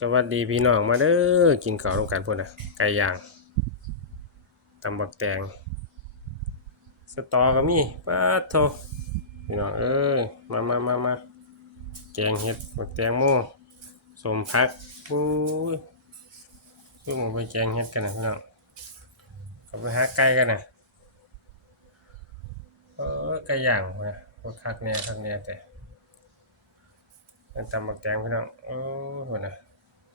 สวัสดีพี่น้องมาเด้อกินข้าวร่วมกันพุ่นนะไก่ย่างตำบักแตงสตอก็มีปาโทพี่น้องเอ้ยมามามามาแกงเห็ดบักแตงโมสมพักอุ้ยลูกหมูไปแกงเห็ดกันนะพี่น้องเขาไปหาไก่กันนะเออไก่ย่างนนะว่าคักแน่คักแน่แต่ตำบักแตงพี่น้องโอ้โหนะ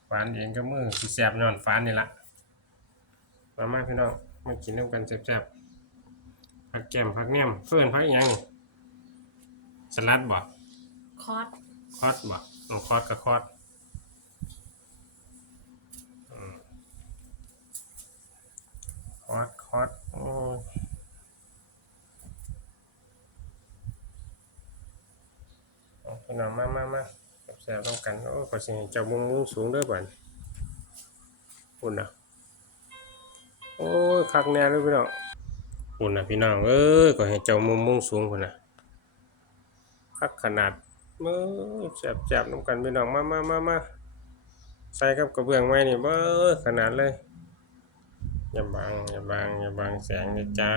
ฟานเองก็มือสิแสบนอนฟานนี่ละมามาพี่น้องมากินน้ำกันแซ่บๆผักแก้มผักแหนมเฟื่อนผักอิหยังนี่สลัดบ่คอสคอสบ่น้องคอสกับคอสอืมคอสคอสโอ้ยเอาพี่น้องมามามา แซ่บๆต้องกันโอ้ก็สิให้เจ้ามุงมุงสูงด้อบ่นปุ่นนะโอ้ยคักแน่เลยพี่น้องปุ่นนะพี่น้องเอ้ยก็ให้เจ้ามุมมุงสูงพุ่นนะคักขนาดมือแจบน้ำกันพี่น้องมามามามาใส่กับกระเบื้องไม้นี่เบ้อขนาดเลยอย่าบังอย่าบังอย่าบังแสงนะจ๊ะ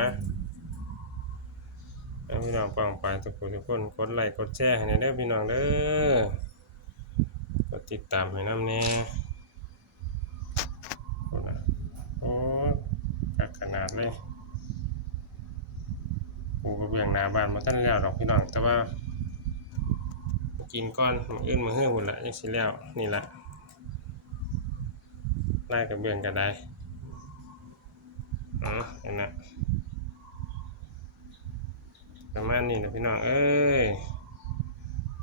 พี่น้องปังปานทุกคนทุกคนกดไลค์กดแชร์ให้หน่อยเด้อพี่น้องเด้อ ติดตามให้น้ำแน่โอ้นะโอ้กักขนาดเลยปูกระเบื้องหน้าบ้านมาท่านแล้วดอกพี่น้องแต่ว่า กินก้อนมืออื่นมือเฮือหุ่นละยังสิแล้วนี่ละไล่กระเบื้องก็ได้อ๋อเห็นละประมาณนี้นะพี่น้องเอ้ย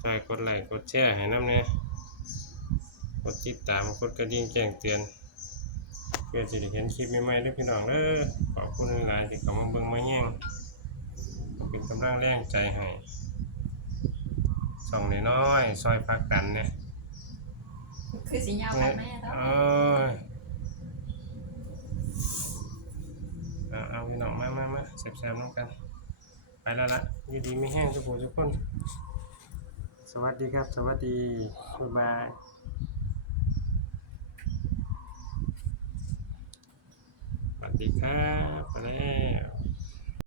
ช่วยกดไลค์กดแชร์ให้น้ำเนี่ย ดติดตามกดกระดิ่งแจ้งเตือน เพื่อจะได้เห็นคลิปใหม่ๆด้วยพี่น้องเด้อขอบคุณหลายๆที่เข้ามาเบิ่งมาแย่งเป็นกำลังแรงใจให้ส่องน้อยๆซอยพักกันเนี่ยคือสียาวกันแม่ต้องเอ้ยเอาเอาพี่น้องมามามาแซ่บๆน้ำกัน ไปแล้วละอยินดีไม่แห้งทุกคนทุกคน สวัสดีครับ สวัสดีบ๊ายบาย สวัส ดีครับไปแล้ว